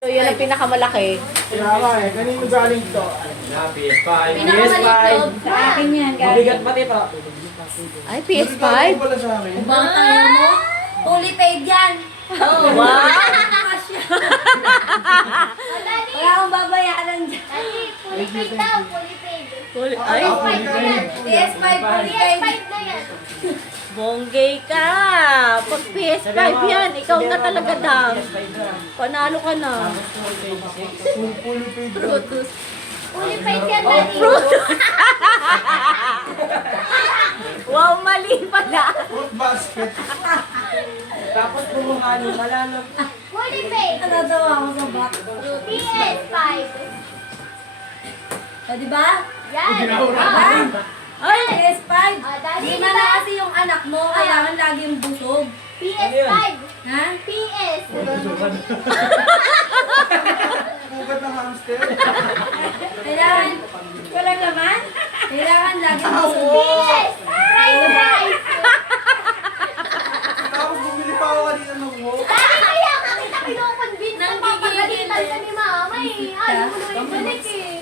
So, yun ang pinakamalaki. Kaya nga eh, kanino galing to? PS5. Pinakamaliit sa akin yan, guys. Mabigat pati pa. Ay, PS5? Galing pala sa akin. Bakit tayo mo? Fully paid yan. Oh, wow! Wala akong babayaran dyan. Fully paid daw, fully paid. Ay, PS5 na yan. PS5 fully paid. PS5 na yan. bonggay ka! Pag PS5 yan, ikaw na talaga daw. Panalo ka na. Full paid. Fully paid yan, Daddy. Wow, mali pala. Fruit basket. Tapos bumukha niyo, malalap. Fully paid. Natatawa ako sa back. PS5. O, diba? Yan. Diba? Ay, PS5. Daddy, Lima na kasi yung anak mo, kailangan laging busog. PS5. Ha? PS. Pugat ng hamster. Kailangan, wala naman. Kailangan laging busog. PS. Price. Tapos bumili pa ako kanina ng walk. Daddy, kaya kita kinukonvince na papagalitan ka ni mama eh. Ayaw mo naman ibalik eh.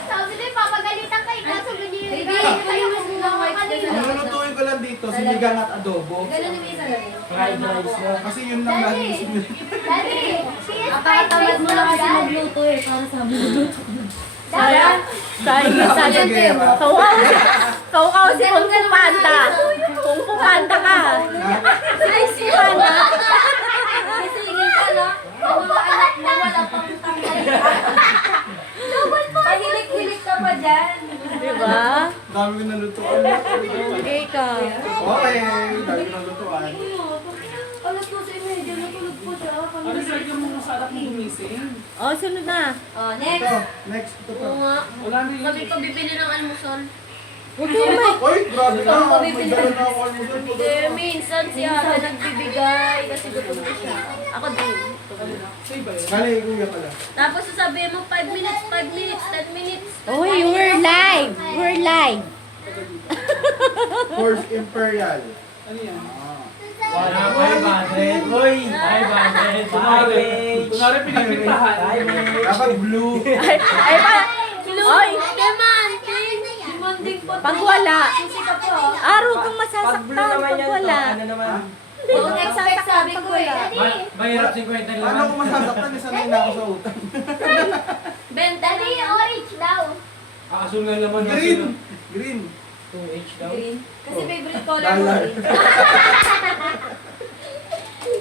Sabi na papagalitan ka eh. Kaso ganyan yung Baby, gaya kayo mo mas mama white kanina. ka Ang lulutuin ko lang dito, sinigang at adobo. Ganun yung isa lang. Fried rice na. Kasi yun lang lagi Daddy. sinunod. Daddy, PS5 Nakatamad mo na kasi yan. magluto eh, para sa mulo. sayang. Sayang, sayang. Kaukaw si Kung Fu Panda. Kung Fu Panda ka. Ay, si Panda. Kisingin ka, no? Ang mga anak mo, wala pang tanggal. Pahilik-hilik ka pa dyan. Diba? Dami ko nalutuan. Bonggay ka. Okay, dami ko nalutuan. Alas ko sa medyo, natulog po siya. Ano sir yung mga sarap mo gumising? Oh, sunod na. Oh, Ito, next. next. Ito pa. Wala rin. Sabi ko bibili ng almusal. Huwag kayo may... Uy, grabe ka. Ako May bibili. dala na ako almusal. Eh, minsan siya na nagbibigay kasi gutom ko siya. Ako din. Sa'yo ba yun? Kali, kuya pala. Tapos sasabihin mo 5 minutes, 5 minutes, 10 minutes. Uy, we're live. We're live. Force Imperial. Ano yan? Ah. 500. Uy! 500. Kunwari pinipintahan. Dapat blue. Ay, pa... Oy, Demanding po. pag wala, Susi ka po. araw kang Pag masasaktan blue naman pag yan, wala. ano naman? Oo, expect sabi ko eh. Mahirap 50 Paano naman. ko masasaktan? Sanay na ako sa utang. Benta Daddy, orange daw. Asunan naman ng Green. Green. 2H daw. green. Kasi favorite color ko Dollar. green.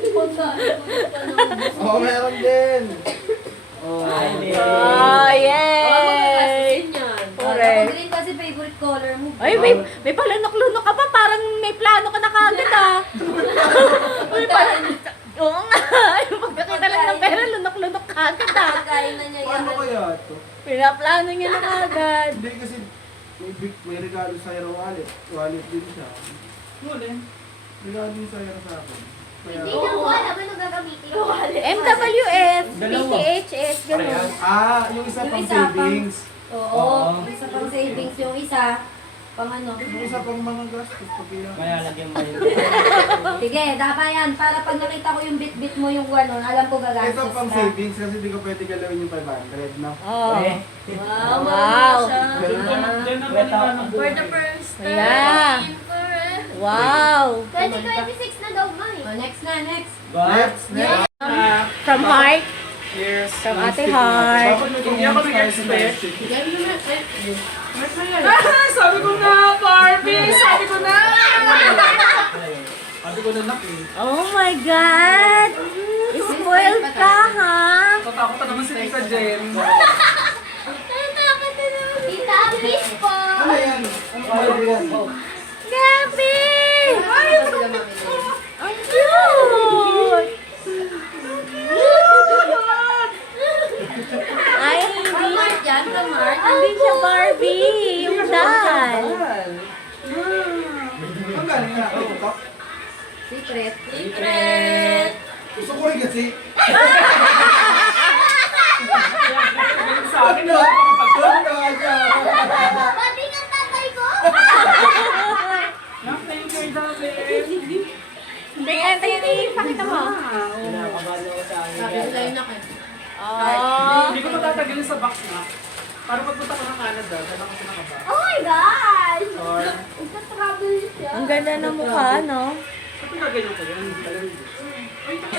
Punta. Oo, meron din. Oh, Oh, yay! Correct. Ako green kasi favorite color mo. Ay, may palunok-lunok ka pa. Parang may plano ka na kagad ah. May palunok. Oo nga. Ay, pagkakita lang ng pera, lunok-lunok kagad ah. Kakain na niya yan. Paano kaya ito? Pinaplano niya na kagad. Hindi kasi may regalo sa Aero Wallet. Wallet din siya. Regalo din sa Aero sa akin. Kaya, Hindi niya ko alam ano gagamitin ko. MWF, Dalawa. PTHS, gano'n. yung isa Yung pang isa pang- savings. Oo. Isa pang savings yung isa. Pang ano. Yung isa pang mga gastos. Pagkira. Kaya lagyan mo yun. Sige, dapat yan. Para pag nakita ko yung bit-bit mo yung gano'n, alam ko Ito gagastos pang ka. savings kasi di ko pwede galawin yung 500 na. Oh. Wow, Wow. siya. Diyan naman yung For the first time. Yeah. Wow. 2026 na daw, Mami. Oh, next na, next. Next. From heart. Yes. From Ate Heart. Hindi ako nag-expect. Bigyan mo na. Sabi ko na, Barbie! Sabi ko na! Sabi ko na nak eh. Oh my God! Spoiled ka, ha? Tatakot na naman si Tita Jen. Tita, please po. Ano yan? Ano yan? Gabi! Ang cute! Ay, hindi. Heart yan, from heart. Hindi siya Barbie. Yung doll. Ang galing nga. TikTok. Secret. Secret. Gusto ko rin kasi. Sa akin na. Pati nga tatay ko. Thank you, David. Hindi, ito yung ipakita mo. Kinakabahan ako sa akin. Sabi ko sa'yo na kayo. box na. Para pagpunta ko ng Canada, dala ko sila ka ba? Oh my gosh! Or, Nagka-travel siya. Ang ganda ng mukha, no? sa pinaganyan ko yan, hindi talaga hindi. Ay, gusto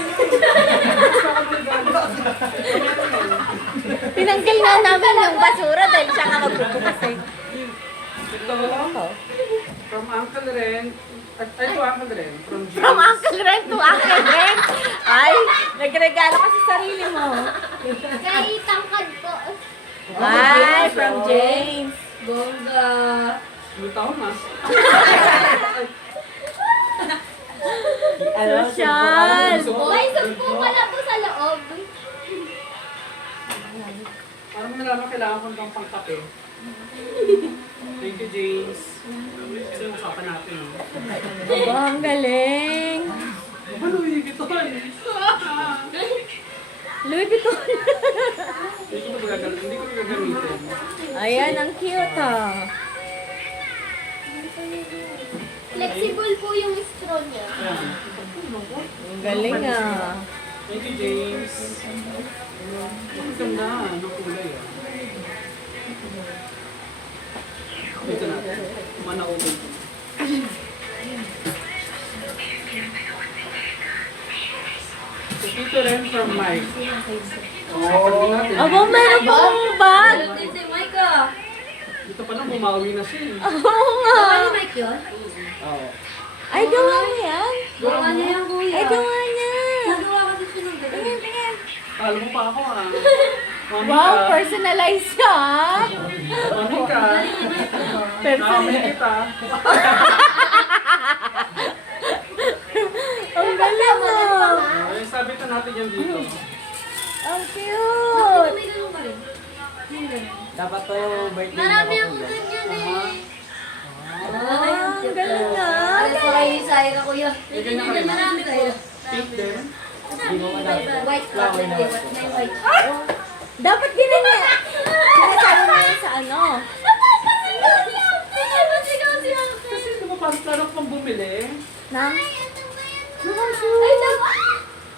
ko ng regalo. Tinanggal na namin yung basura dahil siya nga magbubukas eh. Ito ko. From Uncle Ren. Ay, to Uncle Ren. From James. From Uncle Ren to Uncle Ren. Ay, nagregalo ka sa sarili mo. Kaya tangkad ko. Ay, from James. Bongga. May taon na. Social. May sumpo pala po sa loob. Parang nalaman kailangan ko ng pangkape. Thank you, James. Kasi yung usapan natin. Aba, ang galing. Ano yung ito? Louis Vuitton. Hindi ko gagamitin. Ayan, ang cute ah. Flexible po yung straw niya. Ayan. Ang galing ah. Thank you, James. Ang ganda, ng kulay ah. Ito natin. Manaulog. So, Tito Ren from Mike. Oh, natin. Aba, meron pa akong bag. Meron din si Micah. Dito pa lang bumawi na siya. Oo nga. Gawa ni Mike yun? Oo. Ay, gawa mo yan. Gawa niya yung kuya. Ay, gawa niya. Nagawa kasi siya ng ganyan. Kala mo pa ako ah. Mami Wow, ka. personalized ka ah. Mami ka. Mami kita. Ang galing ah. Ay, sabi ka natin yan dito. Ang cute. May ganun pa rin. Yung ganun. Dapat to birthday Marami na akong ganyan eh. Ah, ang galing ah. Alas pa kayo ni Syra, kuya. Ikaw na kayo. Marami kayo. Pink din. White flower day. May white. Dapat ganyan. Sinasabi mo yan sa ano? Kasi di ba parang pang bumili? Nang? Ay, naku!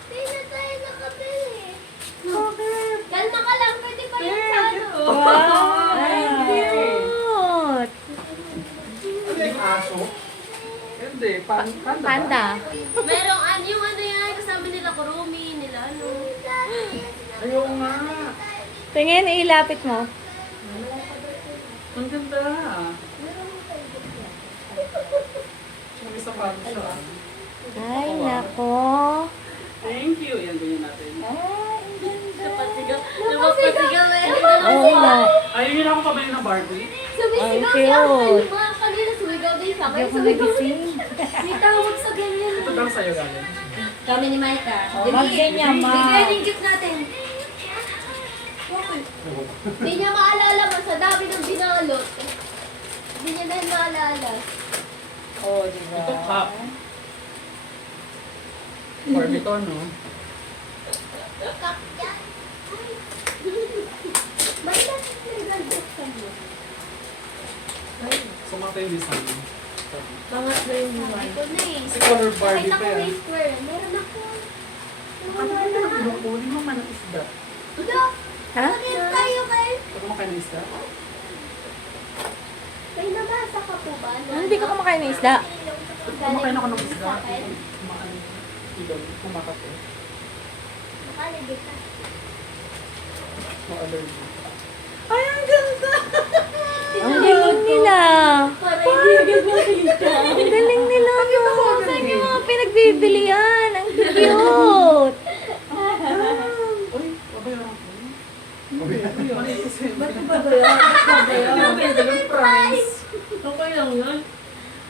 Hindi na tayo nakabili. Kalma ka lang, pwede pa yung sa ano. Wow, ay, cute. Ano yung aso? Hindi, panda. Panda. Merong yung ano yan, kasama nila Kurumi, nila ano. Ayaw nga. Tingin, ilapit mo. Ang ganda. May sapato siya. Ay, nako. Thank you. Yan, ganyan natin. Napasigaw. Napasigaw eh. Oo nga. Ayun yun ako pabili ng Barbie. Sumisigaw Ang si cute. Uncle. Mga kanina sumigaw din siya. Hindi Kaya ako sumigaw din nagising. May tawag sa ganyan. Ito daw sa'yo galing. Kami ni Micah. Mag-ganyan, ma. Bigay yung gift natin. Hindi niya maalala mo sa dami ng binalot. Hindi niya dahil maalala. Oh, di ba? Ito cup. Barbie to, no? Kapya. May dapat nagagod ka mo. Sumata yung design. Pangat ba yung buhay? Ito na eh. Kasi color Barbie Nakita pa ko yan. may square. Meron ako. Ano ka na? Kinukunin mo man ang isda. Ito. Ha? Bakit tayo kayo? Pag kumakain ng isda? May nabasa ka po ba? Hindi ka kumakain ng isda. Pag kumakain ako ng isda, Sa akin? kumakain. Kumakat eh. Nakalibig ka. No allergy. Ay, ang ganda. Ang galing nila. Para hindi makita. Ang galing nila. No? Saan yung mga pinagbibilian? Ang cute. Uy, babayaran ko. Ba't ko ba ba yan? Ba't ba yan? Ang price. Okay lang yun.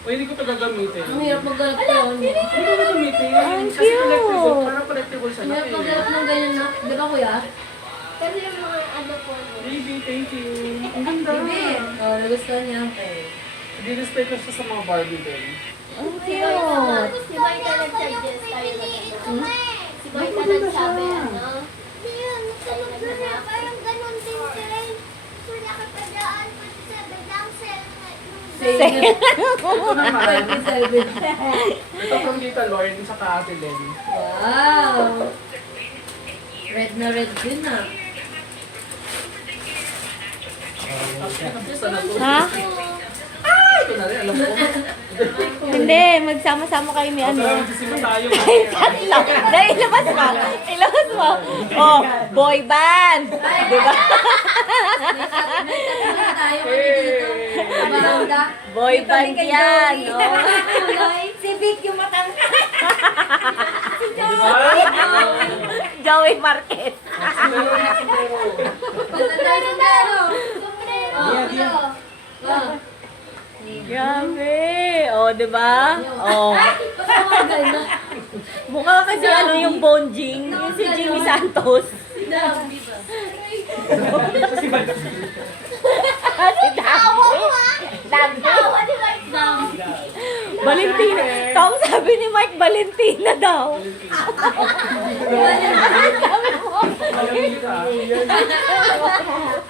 O, hindi ko pa gagamitin. Ang hirap maggalap ko yun. Hindi ko gagamitin. Ang Kasi collectible. cute. Parang collectible siya. Ang hirap maggalap ng ganyan na. Di ba kuya? Kasi yung mga ano po. Baby, thank you. Ang ganda. Bibi. Oh, nagustuhan niya. Di-display ko siya sa mga Barbie din. Ang cute. Si Marta nag-suggest tayo mag-ano. Si Marta nagsabi ano. Parang ganun din sila. Sunya ka pa daan. Pati sa biglang sale. Ito naman. 27. Ito from Tita Lord sa Ate Len. Wow. Red na red din ah. Isa na to. Ha? Ito na rin, alam ko. Hindi, magsama-sama kayo may ano. Pero magsisimula tayo. Tatlo. Dahil ilabas mo. Ilabas mo. Oh, boy band. Diba? Tayo kami dito. Barangga. Boy band yan. Oh. Si Vic yung matangka. Joey Marquez. Sombrero na, sombrero. Sombrero. Grabe. Oh, diba? Oh. Mukha kasi ano yung Bonjing. Yung si Jimmy Santos. Si Davi. Tawa ni Mike. Valentina. Tong sabi ni Mike, Valentina daw.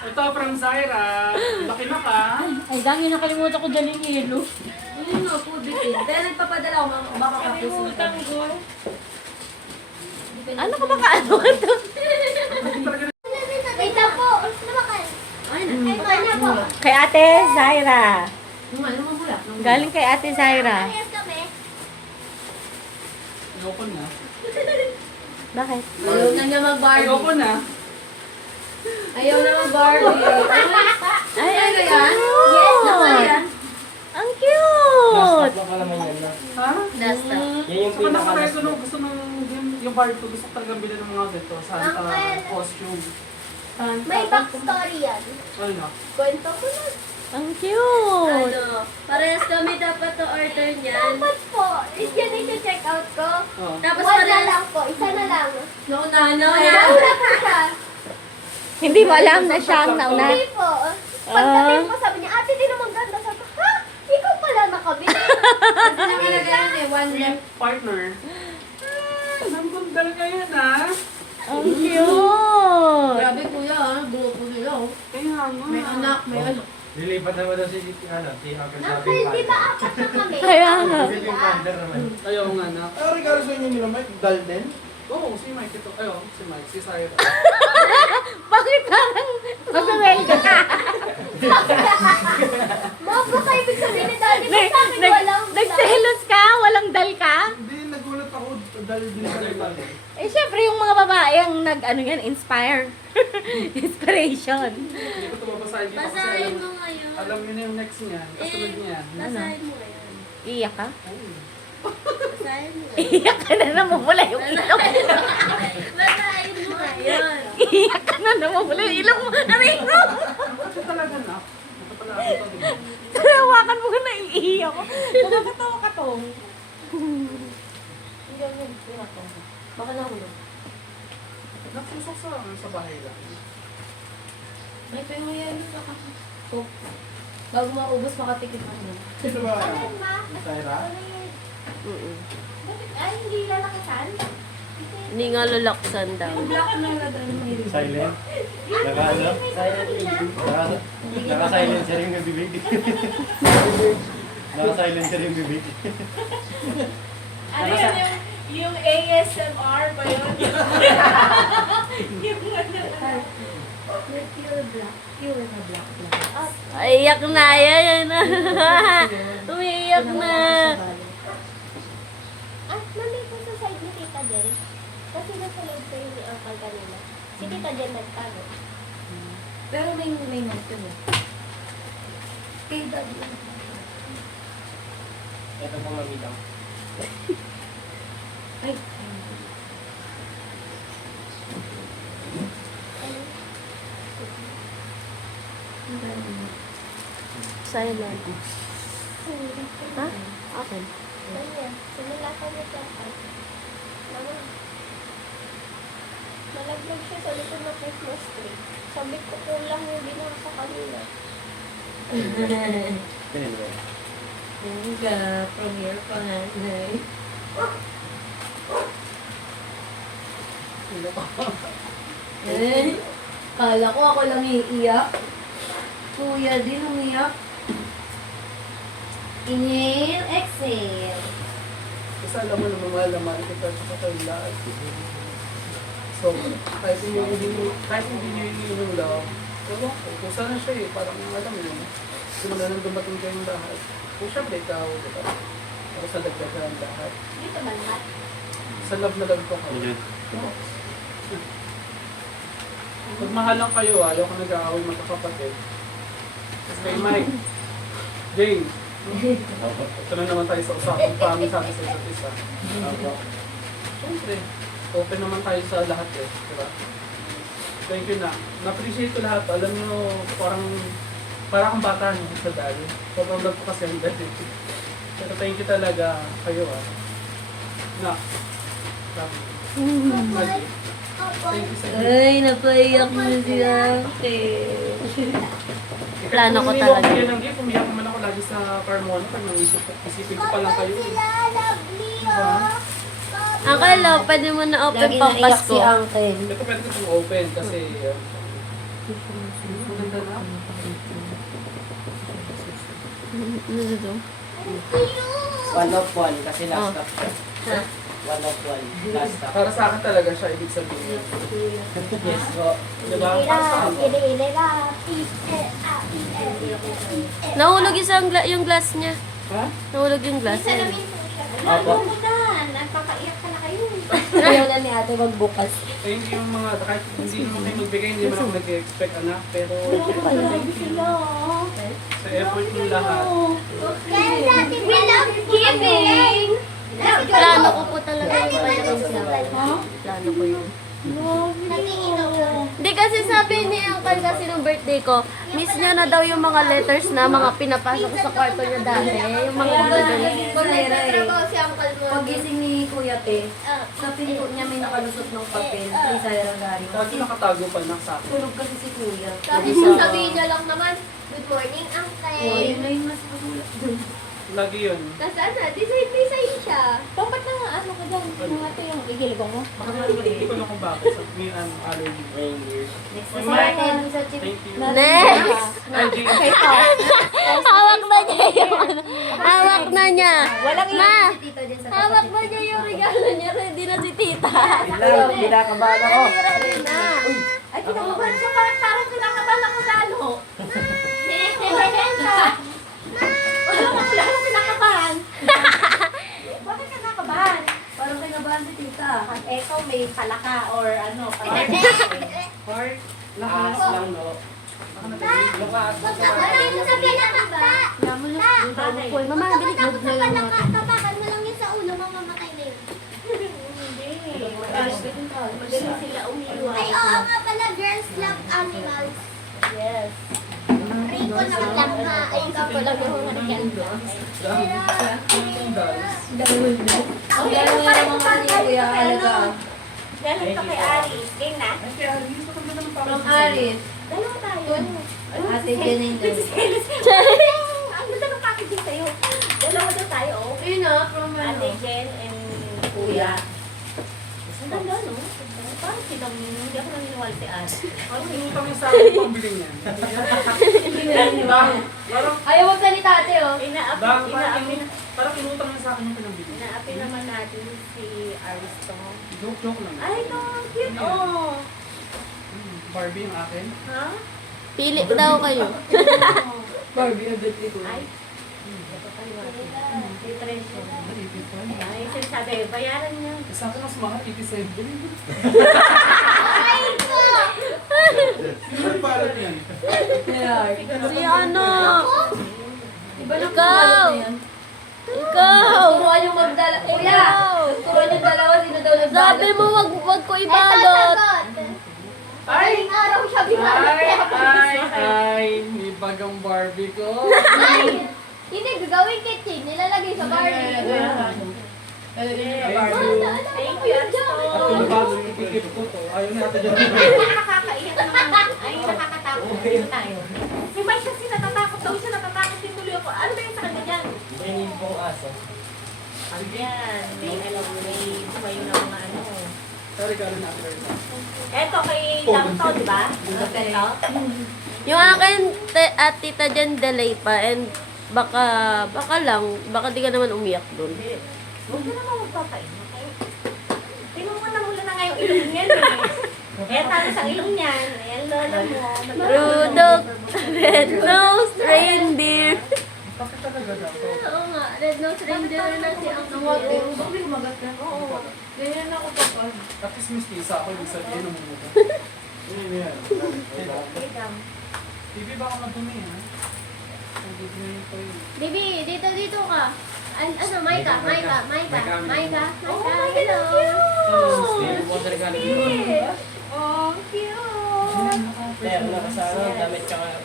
Ito from Zaira. Laki na ka. Ay, dami nakalimutan ko dyan yung yelo. Yun nga po, bitin. Kaya nagpapadala ako, baka kapos mo. Ano ka ba kaano ka to? Wait lang po. Lumakan. Ay, kanya po. Kay Ate Zaira. Yung ano mo bula? Galing kay Ate Zaira. Parehas kami. Ayoko na. Bakit? Ayaw na niya mag-Barbie. Ayoko na. Ayaw na mag-Barbie. Ay, Ano ang yan? cute. Yes, naku yan. Ang cute. Baka naman yan na. Ha? Lasta. Yan yung Saka pinaka nakakaya ko nung gusto nung yung Barbie ko. Gusto ko talagang bilhin ng mga ganito. Santa costume. May backstory yan. Ano? Kwento ko na. Ang cute. Ano, parehas kami dapat to order niyan. Dapat po. Yan yung check out ko. Oh. Tapos One na parehas, lang po. Isa na lang. naunahan na Nauna po siya. Hindi mo alam na siya ang nauna. Hindi po. Pagdating po sabi niya, ate, di naman ganda. Sabi ko, ha? Ikaw pala nakabili. Kasi nakalagay yan eh, one left. Partner. Nandundal ka yan ah. Ang cute. Grabe kuya ah, grupo nila oh. Kaya nga. May anak, may anak. Lilipat naman daw si Happy Uncle, di ba apat na kami? Kaya nga. Yung commander naman. Ayaw nga na. Ano regalo sa inyo nila Mike? Dalden? Oo, si Mike ito. Ayaw, si Mike. Si Zaira. Bakit parang mag-welga ka? Mga baka ibig sabihin ni Daddy, ba't sa akin walang Nagselos ka? Walang dal ka? Hindi, nagulat ako dahil din sa regalo. Eh, syempre, yung mga babae ang ano yan, inspire. Inspiration. Hindi ko ito babasahin dito kasi Basahin alam, mo ngayon. alam niyo na yung next niyan. Kasunod niyan. Basahin mo ngayon. Iyak ka? Basahin mo ngayon. Iyak ka na namumula yung ilong. Basahin mo ngayon. Iyak ka na namumula yung ilong mo. Aray ko! Ito talaga na. Ito pala ako ito. Hawakan mo na iiyak ko. Nakakatawa ka to. Baka nahulog. Nagsusok sa bahay lang. May pengo yan. So, bago maubos, makatikip ako. Sino ba? Ayan, ma. Zaira? Ay, hindi lalakisan. Hindi nga lalaksan daw. Black na nilagay mo yun. Silent? Naka-ano? Naka-silencer yung bibig. Naka-silencer yung bibig. Ano yan yung ASMR ba yun? Pure black. Pure na black. Iyak na yan. Umiiyak na. Mami, kung sa side ni Tita Jen, kasi nasa loob kayo ni Uncle kanina. Si Tita Jen nagtago. Pero may note yun eh. Kay daddy. Ito po mami daw. Ay. Silent. Ha? Okay. Kanya, simula ka na siya. Mama, nalaglag siya sa likod ng Christmas tree. Sabi ko, kulang yung ginawa sa kanila. Ganun ba? Bunga, from your panganay. Kala ko ako lang iiyak. Kuya din umiyak. Inhale, exhale. Kasi alam mo naman mahal naman kita sa lahat. So, kahit hindi nyo iniinom daw, Ewan ko, kung saan siya eh, parang alam mo yun. Simula nang dumating kayong lahat. Kung syempre ikaw, di ba? Para sa dagdagan lahat. Dito ba naman? Sa love na love ko kayo. Pag mahal lang kayo, ayaw ko nag-aaway magkakapatid. Tapos kay Mike, Jane, ito na naman tayo sa usapang promise natin sa isa't isa. Siyempre, open naman tayo sa lahat eh, di ba? Thank you na. Na-appreciate ko lahat. Alam nyo, parang akong bata no, sa dali. Sobrang love ko kasi ang dali. Pero thank you talaga kayo Na. Sabi. Lagi. Thank you sa inyo. Ay, napaiyak mo si Ate. Plano ko Kung talaga. umiyak ng gift, umiyak naman ako lagi sa Carmona pag isipin ko pa lang kayo. Diba? Uncle, Lo, pwede mo na open Lagi pang naiyak si Pasko. Uncle. Ito pwede ko itong open kasi ang ganda na. Ano dito? One of one, kasi last stop siya. One of one, last stop. Para sa akin talaga siya, ibig sabihin. Yes po. Diba? Para sa akin. Nahulog yung glass niya. Ha? Nahulog yung glass. Isa namin po siya. Opo. Ano mo na? Nagpapaiyak ka na kayo. Ayaw na ni Ate magbukas. Thank you mga, kahit hindi naman kayo magbigay, hindi naman ako nag-expect anak, pero thank you sa effort ng lahat. Kaya dati we love giving. Plano ko po talaga yung Plano ko yun. Nag-iinom. Hindi kasi sabi ni Uncle kasi nung birthday ko, miss niya na daw yung mga letters na mga pinapasok ko sa kwarto niya dati. Yung mga gagawin. Kulera eh. Trabaho si Uncle mo. Pagising ni Kuya Te, sa pinto niya may nakalusot ng papel. Kay Sarah Gary. Lagi nakatago pa na sa akin. Tulog kasi si Kuya. Tapos sasabihin niya lang naman, good morning, Oh, Uncle. yun na yung mas magulat dun. Lagi yun. Tapos ano, design siya. Bakit na nga, ano ka dyan? Yung ito yung igilibong mo? Hindi ko na kung bakit. Sa may allergy. Next na sa atin. Sa chip. Thank you. Next! Allergy. Hawak na niya yun. Hawak na niya. Walang Ma, iyak si Tito dyan sa hawak kapatid. na niya yung regalo niya. Ready na si tita. Kinakabahan ako. Ready na. Ay, kinakabahan siya. Parang kinakabahan ako lalo. Lalo kinakabahan. Bakit kinakabahan? Parang kinabahan si Tita. Ikaw may palaka or ano, Or lakas lang, no? Lakas. Pagkakaroon mo sa pinakakta. Mama, dali. Tapakan mo lang yun sa ulo, mamamatay na yun. Magaling sila umiiwan. Ay, oo nga pala, girls love animals. Yes. Rico naman lang ha. Ay, ikaw pala yung hurricane. Ang gano'n nga naman nga ni Kuya Alaga. Galing ka kay Aris. Game na? Ay, kaya gusto ko na naman From Aris. Dalawa tayo. Ate Janine daw. Ang ganda ng packaging sa'yo. Dalawa daw tayo, oh. Ayun na, from ano. Jen and Kuya. Ang ganda, no? Parang silang, hindi ako naniniwala si Aris. Parang inutang niya sa akin yung pambili niya. Parang, Ayaw magsalita ate oh. parang inutang niya sa akin yung pinambili. Inaapi naman natin si Aristo. Joke lang. Ay, no, cute, oh. Barbie yung akin. Ha? Pili daw kayo. Barbie na dati ko. Ay, ay, sinasabi, bayaran niya. Sa akin mas mahal, 87. Ay, ko! Sino nagbalot yan? Si ano? Iba na Ikaw! Ikaw! Turuan yung magdala. Kuya! Turuan yung dalawa. Sino daw nagdala? Sabi mo wag ko ibalot. Ay! Aling araw siya binalot. Ay! May bagang Barbie ko. Ay! Hindi, gagawin kitchen. Nilalagay sa Barbie. Thank Thank you, At kung bago ikikip ko to, ayaw natin dyan. Nakakaiyak naman. Ay, nakakatakot. Dito tayo. Si Mike kasi natatakot daw siya. Natatakot din tuloy ako. Ano ba yung sa kanya dyan? Ganyan pong aso. Yan. May bumayo na mga ano. Sorry, gano'n natin. Eto kay Lam to, di ba? Okay. Yung akin, at tita dyan delay pa and baka di ka naman umiyak doon. Huwag ka naman magpapain. Okay? Tingnan mo na mula na ngayong ilong yan eh. Ayan, tapos ang ilong niyan. Ayan, lola mo. Rudolph, red-nosed reindeer. Bakit talaga daw? Oo nga, red nose reindeer na si ang Namote. Bakit kumagat na? Oo. Ganyan ako kapag. At least mistisa ako, ibig sabihin ng muna. Yan. Bibi, baka madumi ha? Ang dumi ko yun. Baby, dito ka. Ano, Maika. Oh, Hello. Stay mo sa regalo. Oh, cute. Kaya wala ka sa ano, damit ka ano?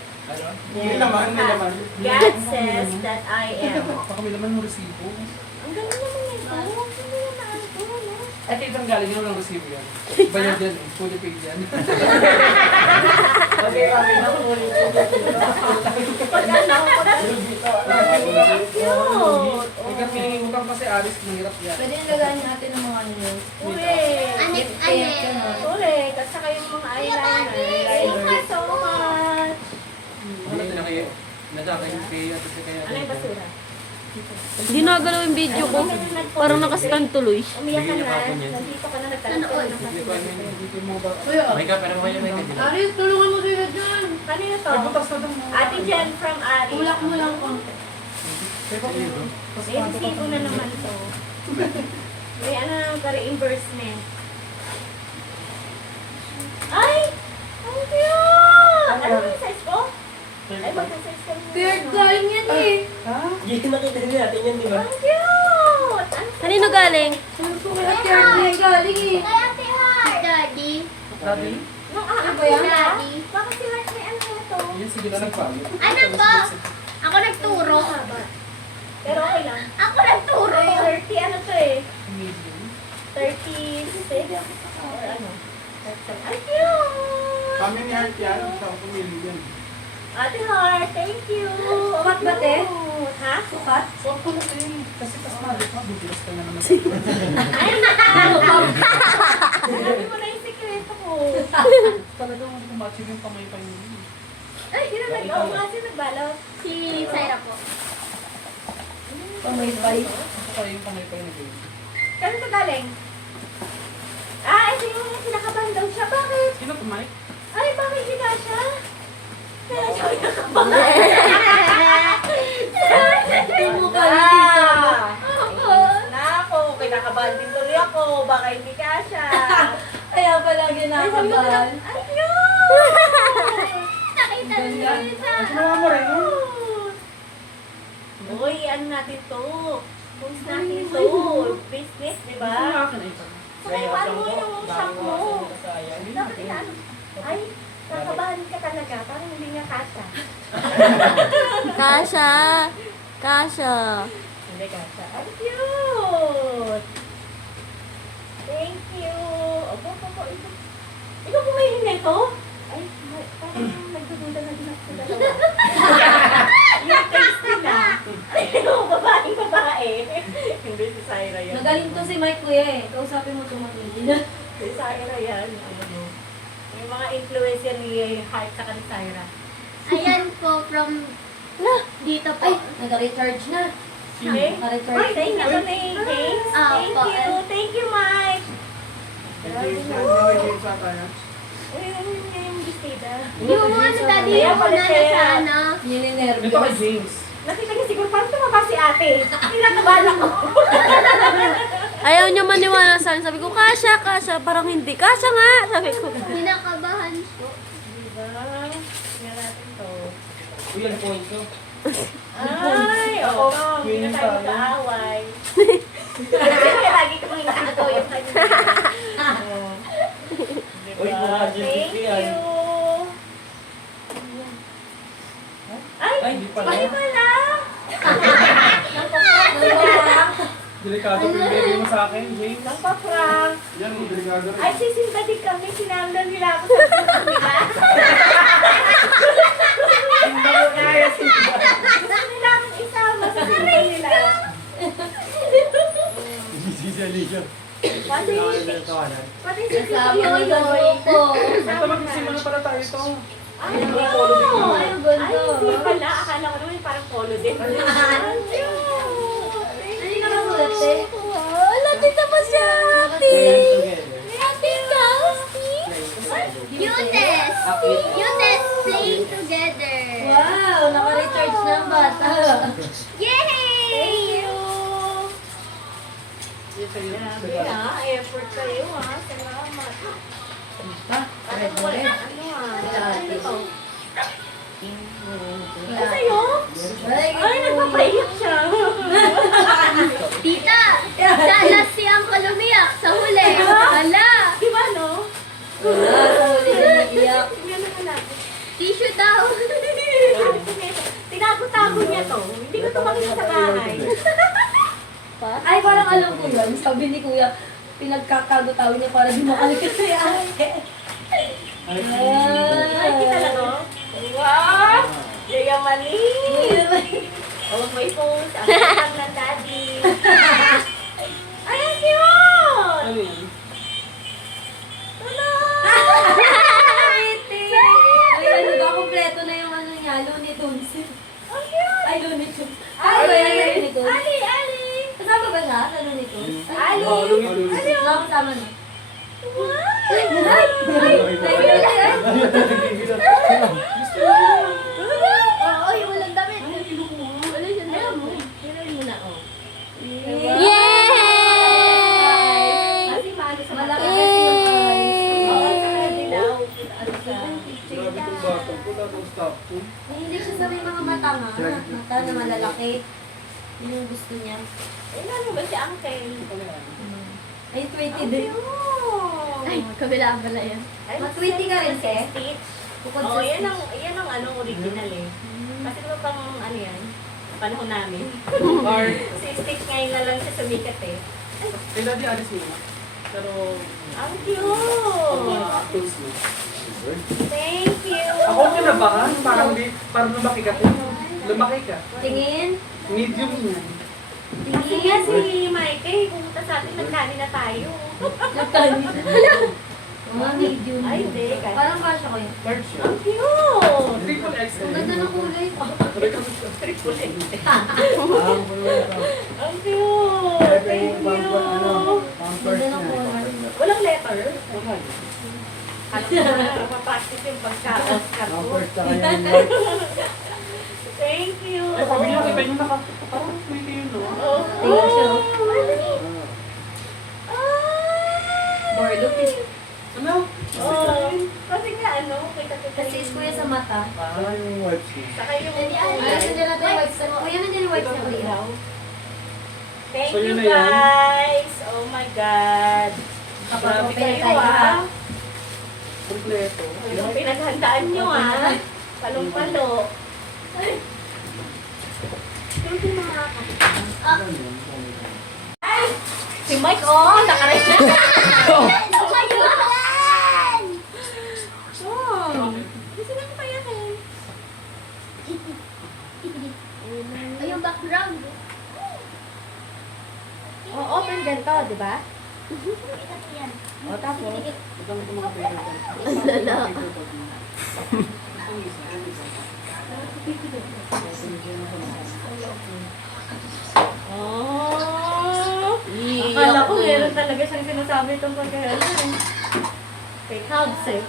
Hindi naman, hindi naman. God says that I am. Baka may laman ng resibo. Ang ganda naman nito. Hindi naman ito, no? At itong galing yun ng resibo yan. Bayad yan eh, fully paid yan. Okay, kami na kulit ko. Cute. Huwag kang kasi aris, mahirap yan. Pwede nalagaan natin ng mga ano yun. Correct. Correct. At saka yung mga eyeliner. Thank you so much. Ano na kayo? Nadakay yung pay at kasi kaya. Ano yung basura? Hindi nagalaw yung video ko. Parang nakastand tuloy. Umiyak ka na. Nandito ka na nagtalag. Hindi mo ba? May ka, pero kayo may ka. Aris, tulungan mo sila dyan. Kanino to? Ay, butas na daw. Ate Jen from Ari. Tulak mo lang konti. Teka, kayo. May resibo na naman to. May ano ka reimbursement. Ay! Ang cute! Ano yung size ko? Ay, magka-size ka muna. Beard galing yan eh. Hindi nakita din natin yan, di ba? Ang cute! Ang Kanino galing? Gusto ko na beard galing eh. Daddy. Daddy? Nung Ano ba yan? Daddy. Bakit si Mark may ano na to? Yan, sige na nagpalo. Ano ba? Ako nagturo. Pero okay lang. Ako nagturo. 30 ano to eh? Medium. 36? Or ano? 37. Ang cute! Kami ni Heart yan, siya ang pumili yan. Ate Heart, thank you! Sukat ba, te? Cute. Ha? Sukat? So, ako na din. Kasi tas malit ha, bubulas ka na naman. Ay, Sabi mo na yung sikreto ko. Talagang kumatsin yung kamay pa yun. Ay, di naman. Oo nga, sino nagbalot? Si Saira po. Pamaypay. Ako kaya yung kamay pa yun again. Kano to galing? Ah, ito yung kinakabahan daw siya. Bakit? Sino to, Mike? Ay, bakit higa siya? Kaya siya kinakabahan. Ito mo ka dito. Nako, kinakabahan din tuloy ako. Baka hindi ka siya. Kaya pala ginakabahan. Ay, cute! Nakita niyo sa... Ginawa mo rin, no? Uy, ano natin to? Post natin to. Business, di ba? Ang akin ay ito. Sumaywan mo yung shop mo. Sayang. Dapat inaano. Ay, kakabahan ka talaga. Parang hindi nga kasha. Kasha. Kasha. Hindi kasha. Ang cute! Thank you! Opo, opo, ito. Ikaw bumili nito? Ay, parang nagdududa na din ako sa dalawa. Yung taste nila. Ay, babae. Hindi si Syra yan. Nagaling to si Mike Kuya eh. Kausapin mo tumangin. Si Syra yan. Ano, yung mga influencer ni Heart sa ni Syra. Ayan po from dito po. Ay, nag-recharge na. Okay? Nag-recharge. Ay, thank you ni James. Thank you. Thank you, Mike. James na James ata yan. Uy, yung bestida. Yung ano, daddy, Kaya yung pala una na siya. sa ano. Nininervous. Dito kay James. Nakita niya siguro, parang tumaba si ate. Kinakabahan ako. Ayaw niya maniwala sa akin. Sabi ko, kasha, kasha. Parang hindi. Kasha nga. Sabi ko. Kinakabahan po. Diba? Tingnan natin to. Uy, ang point ko. Ay, oo. Hindi na tayo kaaway. Kaya lagi kong inaano yung kanya. Oo. Diba? Uy, mga Thank GDP yan. you. Ay, Ay, di pala. ay pala. Delikado ko yung baby mo sa akin, James. Nang pa-prank. Yan, delikado rin. Ay, sisimba din kami. Sinamdan nila ako sa bukas nila. Hindi mo kaya simba. Gusto nila akong isama sa sarili nila. Si Alicia. Pati, pati si Kasama Tito mo sa Yoyoy. grupo. Ito, mag-isima na pala tayo ito. Ay, Ay, no! ay, Ay, hindi pala. Akala ko naman parang polo din. Ang cute! Ay, nakasulat eh. Wala, tita pa siya. Ate. Together. Ate, Nasty. cutest. Cutest playing together. Wow, naka-recharge na ang bata. Yay! Thank you! Yes, sir. Grabe ha, effort kayo ha. Salamat. Parang wala, ano ano to? Ano sa'yo? Ay, nagpapaiyak siya. Tita, sana si Uncle umiyak sa huli. Hala, Di ba no? Tingnan naman natin. tissue daw. Tinago-tago niya to. Hindi ko to makita sa bahay. Ay, parang alam ko yun. Sabi ni Kuya, pinagkakago-tago niya para di makalikat si ate. Ay, kita na to. Wow! Yayamani! Oh, may post. Ang lang ng daddy. Ay, ang cute! Ano yun? Ay, ano ba? Kompleto na yung ano niya, Looney Tunes. Ang cute! Ay, Looney Tunes. Ay, ba yan yung Looney Tunes? Ali, Ali! Kasama ba siya sa Looney Tunes? Ali! Oh, Looney Tunes. Ali, oh! Kasama niya. Oo, yung walang damit. Wala siya damit. Tinuloy mo na, oh. Yay! Kasi maano sa Malaki mata. kasi yung Oo, eyes. saka dilaw. Ano sa... Grabe itong bata ko. Wala akong stop ko. Mahilig siya sa may mga mata nga. Mata na malalaki. Yun yung gusto niya. Eh, ano ba si Uncle? Ay, 20 Ang din. cute! Ay, kabila pala yan. Ay, Mag-20 ka rin, te? Stitch. Bukod Oo, sa yan ang ano, original eh. Kasi diba pang ano yan, panahon namin. Art. Si Stitch ngayon na lang siya sumikat eh. Kay Daddy Alice yun. Pero, Ang pag cute! mga tools mo. Thank you! Ako kinabahan. Parang lumaki ka. Lumaki ka. tingin. Medium yun. Kasi nga si Mikey, pumunta sa atin, nagkani na tayo. Mga medium. Ay, hindi. Parang kasha ko yun. Large siya. Ang cute! Triple X. Ang ganda ng kulay. Ang cute! Thank you! Ganda ng kulay. Walang letter? Ano na, mapractice yung pagka-Oscar ko. Thank you! Ay, sabi niyo, kita niyo parang may kayo, no? Oh, Thank you. Bordo. Ano? Oh, kasi nga ano, kita-kita Kasi is kuya sa mata. Parang yung wipes mo. Saka yung Ay, nandiyan natin yung wipes. Kuya, nandiyan yung wipes na kuya. Thank So, you yun na yan. guys! Oh my God! Kapag Grabe open kayo tayo, ha? Kompleto. Yung pinaghandaan nyo Palong-palo. Yung mga Ay! Si Mike, oh! Nakaray na! Oh! Gusto na pa yan eh. Ay, yung background. Oh, open ganito, di ba? Oh, tapos? Itong mga pera ko. Lala. Oh! Akala ko meron talaga siyang sinasabi itong pagkahalan. Fake hugs eh.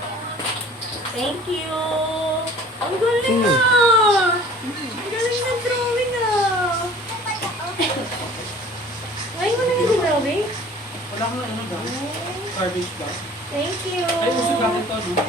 Thank you! Ang galing Ang galing ng drawing Ngayon mo na yung drawing? Wala kang ano ba? Garbage bag. Thank you! Ay, gusto natin to, no?